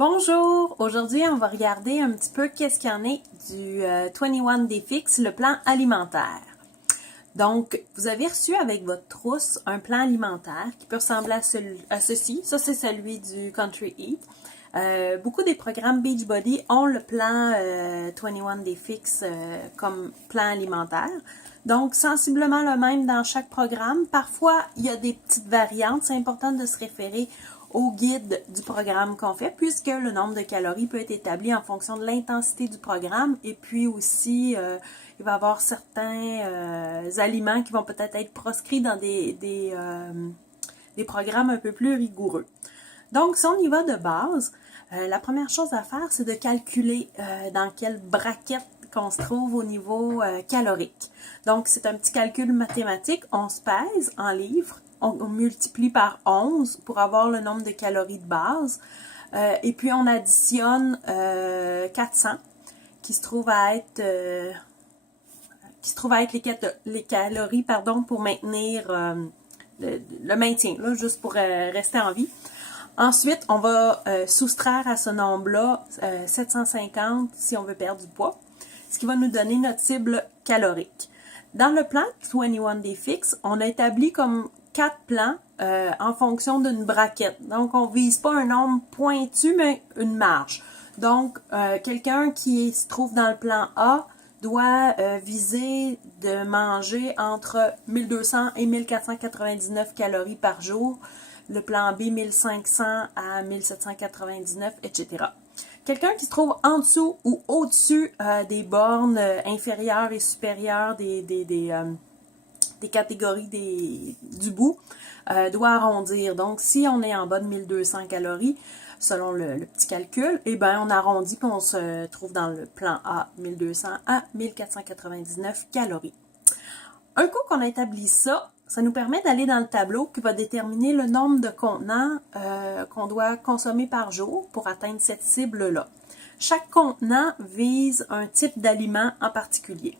Bonjour! Aujourd'hui, on va regarder un petit peu qu'est-ce qu'il y en est du 21 Day Fix, le plan alimentaire. Donc, vous avez reçu avec votre trousse un plan alimentaire qui peut ressembler à ceci. Ça, c'est celui du Country Eat. Beaucoup des programmes Beachbody ont le plan 21 Day Fix comme plan alimentaire. Donc, sensiblement le même dans chaque programme. Parfois, il y a des petites variantes. C'est important de se référer au guide du programme qu'on fait, puisque le nombre de calories peut être établi en fonction de l'intensité du programme. Et puis aussi, il va y avoir certains aliments qui vont peut-être être proscrits dans des programmes un peu plus rigoureux. Donc, si on y va de base, la première chose à faire, c'est de calculer dans quelle braquette qu'on se trouve au niveau calorique. Donc, c'est un petit calcul mathématique. On se pèse en livres, on multiplie par 11 pour avoir le nombre de calories de base. Et puis, on additionne 400 qui se trouve à être les calories pour maintenir le maintien, là, juste pour rester en vie. Ensuite, on va soustraire à ce nombre-là 750 si on veut perdre du poids, ce qui va nous donner notre cible calorique. Dans le plan 21 Day Fix, on a établi comme 4 plans en fonction d'une braquette. Donc, on ne vise pas un nombre pointu, mais une marge. Donc, quelqu'un qui se trouve dans le plan A doit viser de manger entre 1200 et 1499 calories par jour. Le plan B, 1500 à 1799, etc. Quelqu'un qui se trouve en dessous ou au-dessus des bornes inférieures et supérieures des catégories du bout doit arrondir. Donc, si on est en bas de 1200 calories, selon le petit calcul, eh bien, on arrondit puis on se trouve dans le plan A, 1200 à 1499 calories. Un coup qu'on a établi ça, ça nous permet d'aller dans le tableau qui va déterminer le nombre de contenants qu'on doit consommer par jour pour atteindre cette cible-là. Chaque contenant vise un type d'aliment en particulier.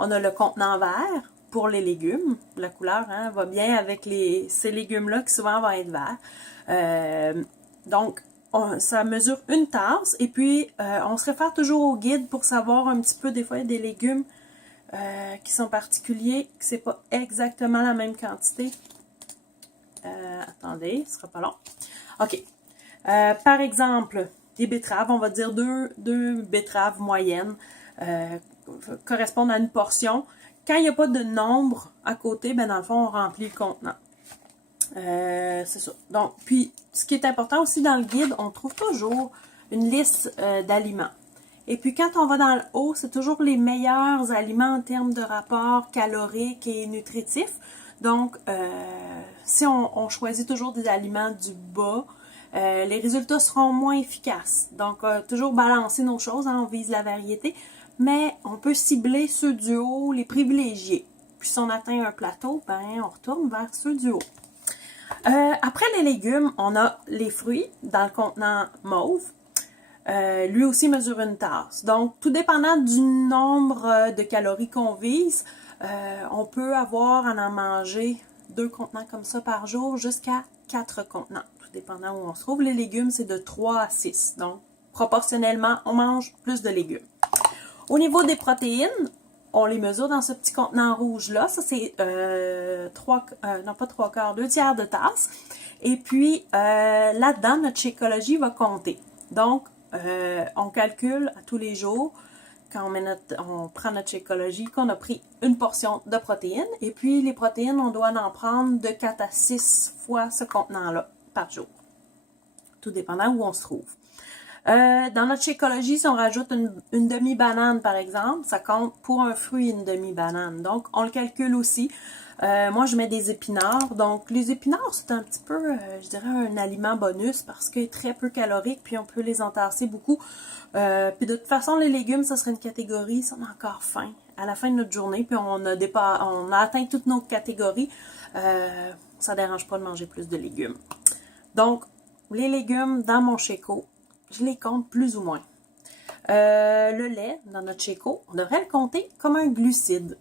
On a le contenant vert pour les légumes. La couleur va bien avec ces légumes-là qui souvent vont être verts. Donc, ça mesure une tasse et puis on se réfère toujours au guide pour savoir un petit peu, des fois, il y a des légumes qui sont particuliers, que c'est pas exactement la même quantité. Attendez, ce sera pas long. OK. Par exemple, des betteraves, on va dire deux betteraves moyennes correspondent à une portion. Quand il n'y a pas de nombre à côté, ben dans le fond, on remplit le contenant. C'est ça. Donc, puis, ce qui est important aussi dans le guide, on trouve toujours une liste d'aliments. Et puis, quand on va dans le haut, c'est toujours les meilleurs aliments en termes de rapport calorique et nutritif. Donc, si on choisit toujours des aliments du bas, les résultats seront moins efficaces. Donc, toujours balancer nos choses, on vise la variété, mais on peut cibler ceux du haut, les privilégiés. Puis, si on atteint un plateau, ben, on retourne vers ceux du haut. Après les légumes, on a les fruits dans le contenant mauve. Lui aussi mesure une tasse. Donc, tout dépendant du nombre de calories qu'on vise, on peut avoir à en manger 2 contenants comme ça par jour jusqu'à 4 contenants, tout dépendant où on se trouve. Les légumes, c'est de 3 à 6. Donc, proportionnellement, on mange plus de légumes. Au niveau des protéines, on les mesure dans ce petit contenant rouge-là. Ça, c'est 2 tiers de tasse. Et puis, là-dedans, notre Shakeology va compter. Donc, on calcule à tous les jours, quand on prend notre Shakeology, qu'on a pris une portion de protéines. Et puis, les protéines, on doit en prendre de 4 à 6 fois ce contenant-là par jour. Tout dépendant où on se trouve. Dans notre Shakeology, si on rajoute une demi-banane, par exemple, ça compte pour un fruit une demi-banane. Donc, on le calcule aussi. Moi, je mets des épinards. Donc, les épinards, c'est un petit peu, je dirais, un aliment bonus parce qu'il est très peu calorique, puis on peut les entasser beaucoup. Puis de toute façon, les légumes, ça serait une catégorie, si on a encore faim à la fin de notre journée, puis on a atteint toutes nos catégories. Ça ne dérange pas de manger plus de légumes. Donc, les légumes dans mon Shake-O, je les compte plus ou moins. Le lait, dans notre Shake-O, on devrait le compter comme un glucide.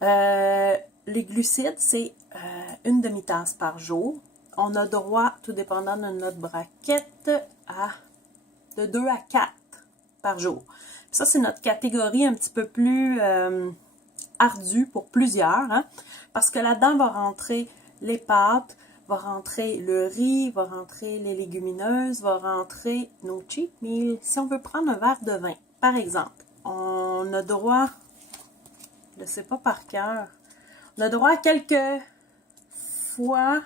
Les glucides, c'est une demi-tasse par jour. On a droit, tout dépendant de notre braquette, à de 2 à 4 par jour. Puis ça, c'est notre catégorie un petit peu plus ardue pour plusieurs, hein, parce que là-dedans va rentrer les pâtes, va rentrer le riz, va rentrer les légumineuses, va rentrer nos cheat meals. Si on veut prendre un verre de vin, par exemple, on a droit, je ne sais pas par cœur, on a droit à quelques fois,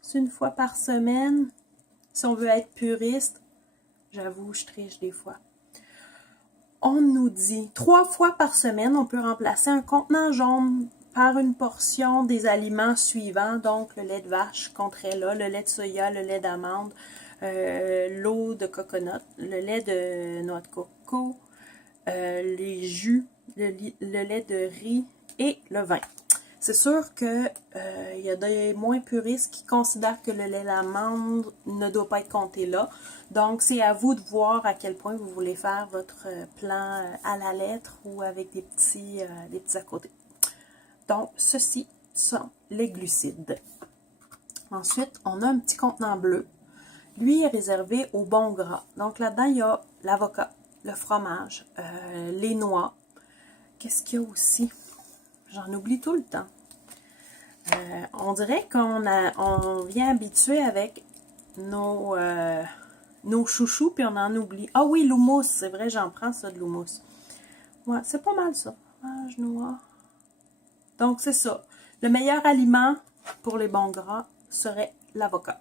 c'est une fois par semaine, si on veut être puriste, j'avoue, je triche des fois. On nous dit 3 fois par semaine, on peut remplacer un contenant jaune par une portion des aliments suivants, donc le lait de vache qu'on traite là, le lait de soya, le lait d'amande, l'eau de coconut, le lait de noix de coco, les jus, le lait de riz et le vin. C'est sûr que y a des moins puristes qui considèrent que le lait d'amande ne doit pas être compté là. Donc, c'est à vous de voir à quel point vous voulez faire votre plan à la lettre ou avec des petits à côté. Donc, ceci sont les glucides. Ensuite, on a un petit contenant bleu. Lui est réservé aux bons gras. Donc, là-dedans, il y a l'avocat, le fromage, les noix. Qu'est-ce qu'il y a aussi? J'en oublie tout le temps. On dirait qu'on vient habitué avec nos chouchous, puis on en oublie. Ah oui, l'houmous, c'est vrai, j'en prends ça de l'houmous. Ouais, c'est pas mal ça. Fromage, noix. Donc, c'est ça. Le meilleur aliment pour les bons gras serait l'avocat.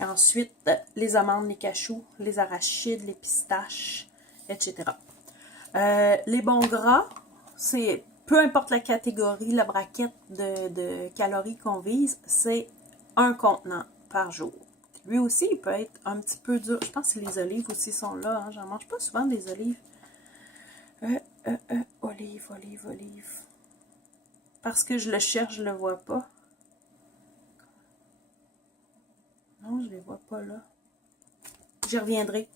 Et ensuite, les amandes, les cachous, les arachides, les pistaches, etc. Les bons gras, c'est peu importe la catégorie, la braquette de calories qu'on vise, c'est un contenant par jour. Lui aussi, il peut être un petit peu dur. Je pense que les olives aussi sont là. Hein. J'en mange pas souvent des olives. Olives. Parce que je le cherche, je le vois pas. Non, je les vois pas là. J'y reviendrai.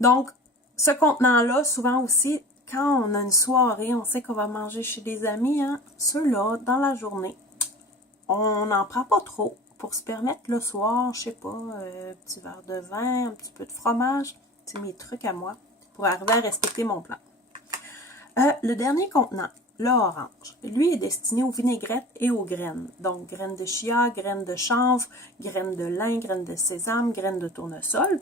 Donc, ce contenant-là, souvent aussi, quand on a une soirée, on sait qu'on va manger chez des amis, hein, ceux-là, dans la journée, on n'en prend pas trop pour se permettre le soir, je sais pas, un petit verre de vin, un petit peu de fromage. C'est mes trucs à moi pour arriver à respecter mon plan. Le dernier contenant, le orange, lui est destiné aux vinaigrettes et aux graines. Donc, graines de chia, graines de chanvre, graines de lin, graines de sésame, graines de tournesol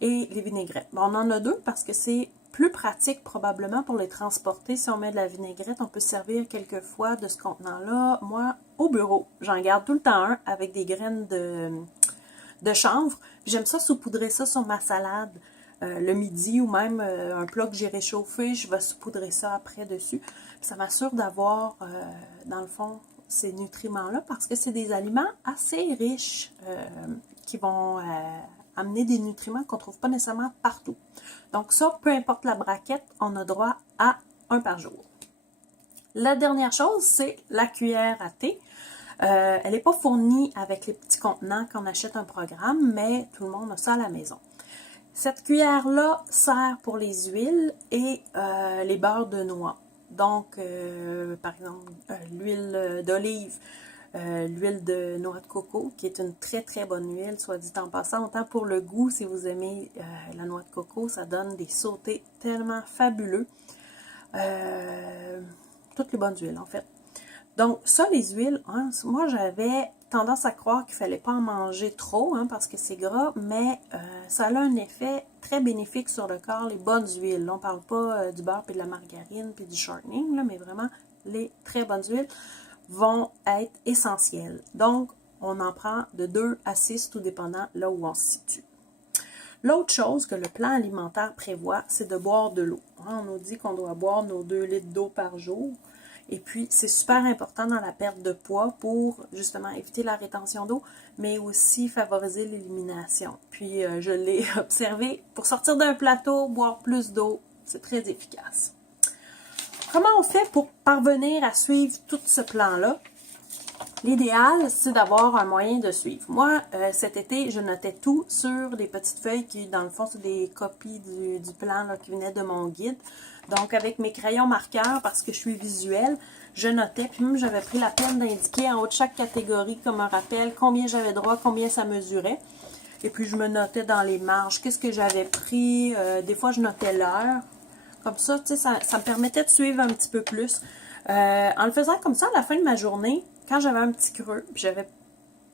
et les vinaigrettes. Bon, on en a 2 parce que c'est plus pratique probablement pour les transporter. Si on met de la vinaigrette, on peut se servir quelquefois de ce contenant-là. Moi, au bureau, j'en garde tout le temps un avec des graines de chanvre. J'aime ça saupoudrer ça sur ma salade le midi ou même un plat que j'ai réchauffé, je vais saupoudrer ça après dessus. Puis ça m'assure d'avoir, dans le fond, ces nutriments-là parce que c'est des aliments assez riches qui vont amener des nutriments qu'on ne trouve pas nécessairement partout. Donc ça, peu importe la braquette, on a droit à un par jour. La dernière chose, c'est la cuillère à thé. Elle n'est pas fournie avec les petits contenants quand on achète un programme, mais tout le monde a ça à la maison. Cette cuillère-là sert pour les huiles et les beurres de noix. Donc, par exemple, l'huile d'olive, l'huile de noix de coco, qui est une très très bonne huile, soit dit en passant. Autant pour le goût, si vous aimez la noix de coco, ça donne des sautés tellement fabuleux. Toutes les bonnes huiles, en fait. Donc, ça, les huiles, hein, moi, j'avais tendance à croire qu'il ne fallait pas en manger trop, hein, parce que c'est gras, mais ça a un effet très bénéfique sur le corps, les bonnes huiles. Là, on ne parle pas du beurre, puis de la margarine, puis du shortening, là, mais vraiment, les très bonnes huiles vont être essentielles. Donc, on en prend de 2 à 6, tout dépendant là où on se situe. L'autre chose que le plan alimentaire prévoit, c'est de boire de l'eau. Hein, on nous dit qu'on doit boire nos 2 litres d'eau par jour. Et puis, c'est super important dans la perte de poids pour, justement, éviter la rétention d'eau, mais aussi favoriser l'élimination. Puis, je l'ai observé, pour sortir d'un plateau, boire plus d'eau, c'est très efficace. Comment on fait pour parvenir à suivre tout ce plan-là? L'idéal, c'est d'avoir un moyen de suivre. Moi, cet été, je notais tout sur des petites feuilles qui, dans le fond, c'est des copies du plan là, qui venaient de mon guide. Donc, avec mes crayons marqueurs, parce que je suis visuelle, je notais. Puis même, j'avais pris la peine d'indiquer en haut de chaque catégorie, comme un rappel, combien j'avais droit, combien ça mesurait. Et puis, je me notais dans les marges qu'est-ce que j'avais pris. Des fois, je notais l'heure. Comme ça, tu sais, ça me permettait de suivre un petit peu plus. En le faisant comme ça, à la fin de ma journée, quand j'avais un petit creux, puis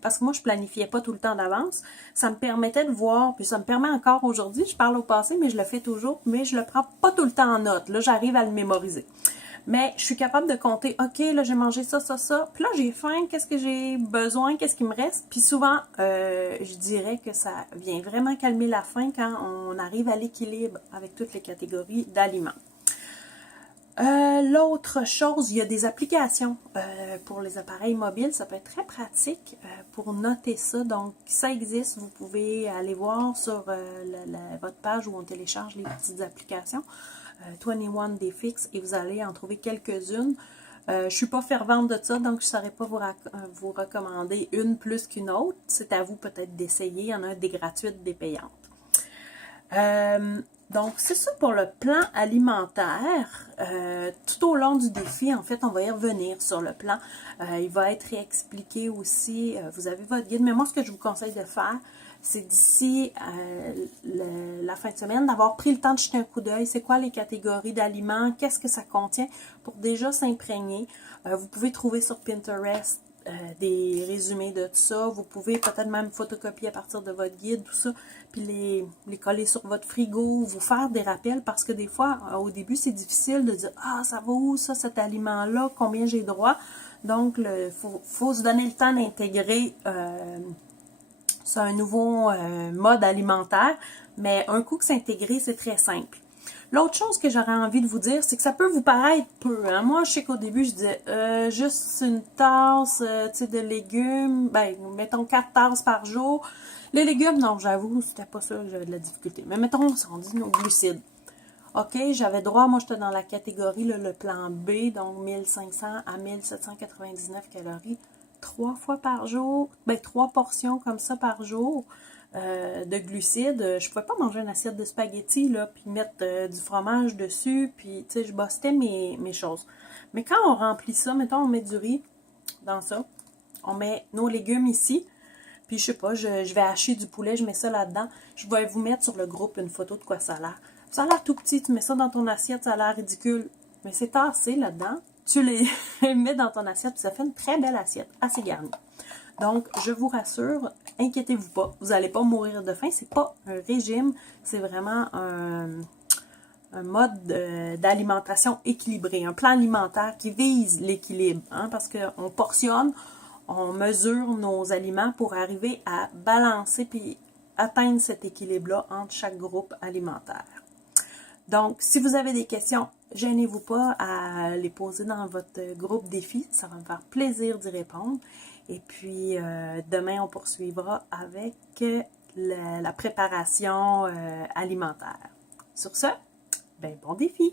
parce que moi, je planifiais pas tout le temps d'avance, ça me permettait de voir, puis ça me permet encore aujourd'hui, je parle au passé, mais je le fais toujours, mais je le prends pas tout le temps en note. Là, j'arrive à le mémoriser. Mais je suis capable de compter, OK, là, j'ai mangé ça, ça, ça. Puis là, j'ai faim, qu'est-ce que j'ai besoin, qu'est-ce qui me reste. Puis souvent, je dirais que ça vient vraiment calmer la faim quand on arrive à l'équilibre avec toutes les catégories d'aliments. L'autre chose, il y a des applications pour les appareils mobiles. Ça peut être très pratique pour noter ça. Donc, ça existe. Vous pouvez aller voir sur votre page où on télécharge les petites applications. 21 Day Fix et vous allez en trouver quelques-unes. Je ne suis pas fervente de ça, donc je ne saurais pas vous recommander une plus qu'une autre. C'est à vous peut-être d'essayer. Il y en a des gratuites, des payantes. Donc, c'est ça pour le plan alimentaire. Tout au long du défi, en fait, on va y revenir sur le plan. Il va être réexpliqué aussi. Vous avez votre guide, mais moi, ce que je vous conseille de faire, c'est d'ici la fin de semaine, d'avoir pris le temps de jeter un coup d'œil. C'est quoi les catégories d'aliments? Qu'est-ce que ça contient? Pour déjà s'imprégner. Vous pouvez trouver sur Pinterest des résumés de tout ça. Vous pouvez peut-être même photocopier à partir de votre guide, tout ça, puis les coller sur votre frigo, vous faire des rappels, parce que des fois, au début, c'est difficile de dire « Ah, ça va où ça, cet aliment-là? Combien j'ai droit? » Donc, il faut se donner le temps d'intégrer c'est un nouveau mode alimentaire, mais un coup que c'est intégré, c'est très simple. L'autre chose que j'aurais envie de vous dire, c'est que ça peut vous paraître peu. Hein? Moi, je sais qu'au début, je disais juste une tasse de légumes, ben, mettons 4 tasses par jour. Les légumes, non, j'avoue, c'était pas ça, j'avais de la difficulté. Mais mettons, on dit nos glucides. OK, j'avais droit, moi, j'étais dans la catégorie, là, le plan B, donc 1500 à 1799 calories. 3 fois par jour, ben 3 portions comme ça par jour de glucides. Je pouvais pas manger une assiette de spaghettis, là, puis mettre du fromage dessus, puis, tu sais, je bustais mes choses. Mais quand on remplit ça, mettons, on met du riz dans ça, on met nos légumes ici, puis je sais pas, je vais hacher du poulet, je mets ça là-dedans. Je vais vous mettre sur le groupe une photo de quoi ça a l'air. Ça a l'air tout petit, tu mets ça dans ton assiette, ça a l'air ridicule, mais c'est tassé là-dedans. Tu les mets dans ton assiette, puis ça fait une très belle assiette, assez garnie. Donc, je vous rassure, inquiétez-vous pas, vous n'allez pas mourir de faim, c'est pas un régime, c'est vraiment un mode d'alimentation équilibré, un plan alimentaire qui vise l'équilibre, hein, parce qu'on portionne, on mesure nos aliments pour arriver à balancer puis atteindre cet équilibre-là entre chaque groupe alimentaire. Donc, si vous avez des questions, gênez-vous pas à les poser dans votre groupe défi. Ça va me faire plaisir d'y répondre. Et puis, demain, on poursuivra avec la préparation alimentaire. Sur ce, ben, bon défi!